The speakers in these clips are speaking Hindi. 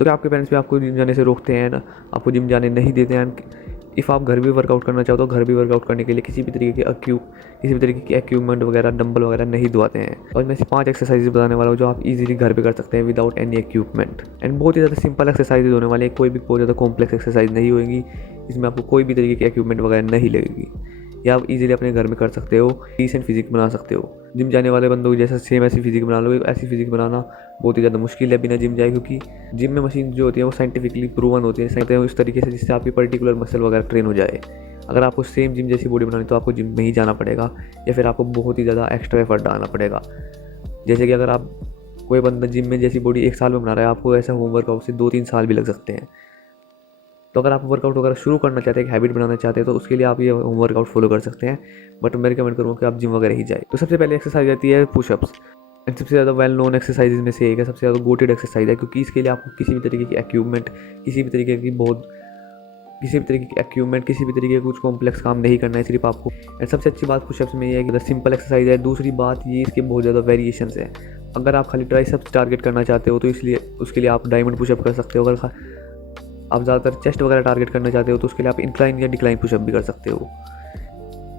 तो क्या आपके पेरेंट्स भी आपको जिम जाने से रोकते हैं ना, आपको जिम जाने नहीं देते हैं? इफ़ आप घर भी वर्कआउट करना चाहो तो घर भी वर्कआउट करने के लिए किसी भी तरीके के इक्विपमेंट वगैरह, डंबल वगैरह नहीं दुआते हैं। और मैं 5 एक्सरसाइज बताने वाला हूँ जो आप इजीली घर पे कर सकते हैं विदाउट एनी इक्विपमेंट। एंड बहुत ही ज़्यादा सिंपल एक्सरसाइज होने वाले हैं, कोई भी बहुत ज़्यादा कॉम्प्लेक्स एक्सरसाइज नहीं होगी, इसमें आपको कोई भी तरीके की इक्विपमेंट वगैरह नहीं लगेगी। या आप इजीली अपने घर में कर सकते हो, डिसेंट फिजिक बना सकते हो। जिम जाने वाले बंदों की जैसा सेम ऐसी फिजिक बना लो, ऐसी फिजिक बनाना बहुत ही ज़्यादा मुश्किल है बिना जिम जाए, क्योंकि जिम में मशीन जो होती है वो साइंटिफिकली प्रूवन होती है इस तरीके से जिससे आपकी पर्टिकुलर मसल वगैरह ट्रेन हो जाए। अगर आपको सेम जिम जैसी बॉडी बनानी तो आपको जिम में ही जाना पड़ेगा, या फिर आपको बहुत ही ज़्यादा एक्स्ट्रा एफर्ट डालना पड़ेगा। जैसे कि अगर आप कोई बंदा जिम में जैसी बॉडी 1 साल में बना रहा है, आपको ऐसा होम वर्कआउट से 2-3 साल भी लग सकते हैं। तो अगर आप वर्कआउट वगैरह शुरू करना चाहते हैं, एक हैबिट बनाना चाहते हैं, तो उसके लिए आप ये होम वर्कआउट फॉलो कर सकते हैं। बट मैं रिकमेंड करूँगा कि आप जिम वगैरह ही जाए। तो सबसे पहले एक्सरसाइज आती है पुशअप्स। एंड सबसे ज़्यादा वेल नोन एक्सरसाइज में से एक है, सबसे ज़्यादा गोटेड एक्सरसाइज है, क्योंकि इसके लिए आपको किसी भी तरीके की इक्विपमेंट, किसी भी तरीके का कुछ कॉम्प्लेक्स काम नहीं करना है, सिर्फ आपको। एंड सबसे अच्छी बात पुशअप्स में ये है कि सिंपल एक्सरसाइज है। दूसरी बात ये, इसके बहुत ज़्यादा वेरिएशंस हैं। अगर आप खाली ट्राइसेप्स टारगेट करना चाहते हो तो इसलिए उसके लिए आप डायमंड पुशअप कर सकते हो। अगर आप ज़्यादातर चेस्ट वगैरह टारगेट करना चाहते हो तो उसके लिए आप इंक्लाइन या डिक्लाइन पुशअप भी कर सकते हो।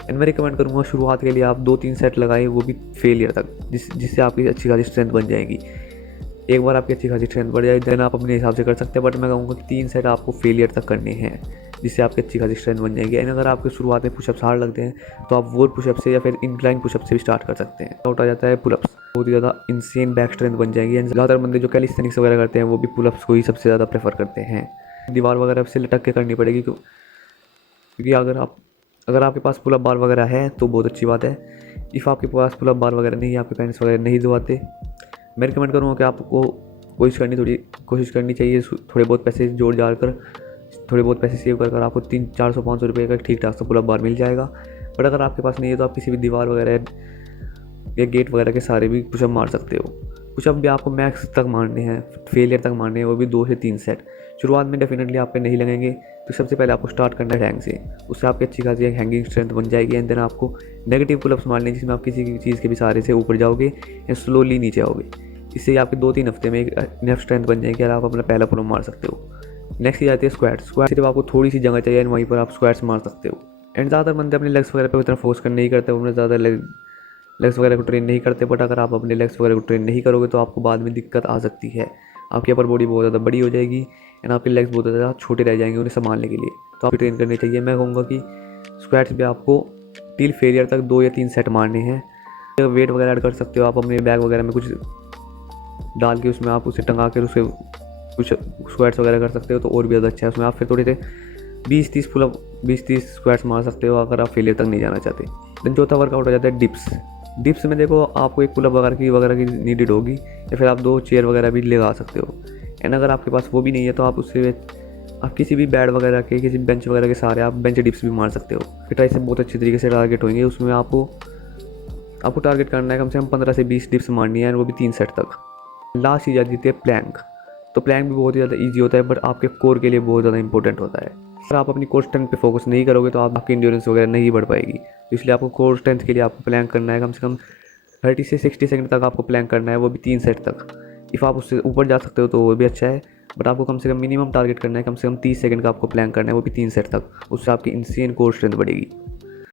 एंड मैं रिकमेंड करूँगा शुरुआत के लिए आप 2-3 सेट लगाएं, वो भी फेलियर तक, जिससे आपकी अच्छी खासी स्ट्रेंथ बन जाएगी। एक बार आपकी अच्छी खासी स्ट्रेंथ बढ़ जाए देन आप अपने हिसाब से कर सकते हैं, बट मैं कहूँगा कि 3 सेट आपको फेलियर तक करने हैं, जिससे आपकी अच्छी खासी स्ट्रेंथ बन जाएगी। एंड अगर आपके शुरुआत में पुशअप्स हार्ड लगते हैं तो आप वो पुशअप से या फिर इंक्लाइन पुशअप से भी स्टार्ट कर सकते हैं। आउट आ जाता है पुलअप्स, बहुत ही ज़्यादा इंसेन बैक स्ट्रेंथ बन जाएगी। एंड ज़्यादातर बंदे जो कैलिस्थेनिक्स वगैरह करते हैं वो भी पुलअप्स को ही सबसे ज़्यादा प्रेफर करते हैं। दीवार वगैरह से लटक के करनी पड़ेगी, क्योंकि अगर आपके पास पुलअप बार वगैरह है तो बहुत अच्छी बात है। इफ़ आपके पास पुलअप बार वगैरह नहीं है, आपके पेरेंट्स वगैरह नहीं दुआते, मैं रिकमेंड करूँगा कि आपको कोशिश करनी चाहिए थोड़े बहुत पैसे जोड़ जाड़ कर, थोड़े बहुत पैसे सेव कर आपको 300-400-500 रुपये का ठीक ठाक सा पुलअप बार मिल जाएगा। बट अगर आपके पास नहीं है तो आप किसी भी दीवार वगैरह या गेट वगैरह के सारे भी पुशअप मार सकते हो। पुशअप भी आपको मैक्स तक मारने हैं, फेलियर तक मारने हैं, वो भी 2 से 3 सेट। शुरुआत में डेफिनेटली आप पे नहीं लगेंगे, तो सबसे पहले आपको स्टार्ट करना है हैंग से, उससे आपकी अच्छी खासी एक हैंगिंग स्ट्रेंथ बन जाएगी। एंड देन आपको नेगेटिव पुलअप्स मारने हैं, जिसमें आप किसी चीज़ के भी सहारे से ऊपर जाओगे या स्लोली नीचे आओगे। इससे आपके 2-3 हफ्ते में एक इनफ स्ट्रेंथ बन जाएगी और आप अपना पहला पुलअप मार सकते हो। नेक्स्ट जाती है स्क्वाट। सिर्फ आपको थोड़ी सी जगह चाहिए, वहीं पर आप स्क्वाट्स मार सकते हो। एंड ज़्यादातर बंदे अपने लेग्स वगैरह पर उतना फोर्स कर नहीं करते, उन्हें ज़्यादा लेग्स वगैरह को ट्रेन नहीं करते। बट अगर आप अपने लेग्स वगैरह को ट्रेन नहीं करोगे तो आपको बाद में दिक्कत आ सकती है। आपकी अपर बॉडी बहुत ज़्यादा बड़ी हो जाएगी एंड आपके लेग्स बहुत ज़्यादा छोटे रह जाएंगे उन्हें संभालने के लिए, तो आपको ट्रेन करनी चाहिए। मैं कहूँगा कि स्क्वाट्स भी आपको टिल फेलियर तक 2 या 3 सेट मारने हैं। वेट वगैरह ऐड कर सकते हो आप अपने बैग वगैरह में कुछ डाल के, उसमें आप उसे टंगा कर उसे कुछ स्क्वाट्स वगैरह कर सकते हो, तो और भी ज़्यादा अच्छा है। उसमें आप फिर थोड़े से 20-30 स्क्वाट्स मार सकते हो अगर आप फेलियर तक नहीं जाना चाहते। देन चौथा वर्कआउट हो जाता है डिप्स में देखो आपको एक पुलअप वगैरह की नीडेड होगी, या फिर आप 2 चेयर वगैरह भी लगा सकते हो। एंड अगर आपके पास वो भी नहीं है तो आप किसी भी बेड वगैरह के, किसी बेंच वगैरह के सहारे आप बेंच डिप्स भी मार सकते हो। फिर ट्राइसेप बहुत अच्छी तरीके से टारगेट होंगे। उसमें आपको टारगेट करना है कम से कम 15 से 20 डिप्स मारनी है, वो भी 3 सेट तक। लास्ट चीज़ आ जाती है प्लैंक। तो प्लैंक भी बहुत ही ज़्यादा ईजी होता है, बट आपके कोर के लिए बहुत ज़्यादा इंपॉर्टेंट होता है। अगर आप अपनी कोर स्ट्रेंथ पे फोकस नहीं करोगे तो आपकी इंड्योरेंस वगैरह नहीं बढ़ पाएगी। तो इसलिए आपको कोर स्ट्रेंथ के लिए आपको प्लैंक करना है कम से कम 30 से 60 सेकंड तक आपको प्लैंक करना है, वो भी 3 सेट तक। इफ़ आप उससे ऊपर जा सकते हो तो वो भी अच्छा है, बट आपको कम से कम मिनिमम टारगेट करना है, कम से कम 30 सेकंड का आपको प्लैंक करना है, वो भी 3 सेट तक। उससे आपकी इंसेन कोर स्ट्रेंथ बढ़ेगी।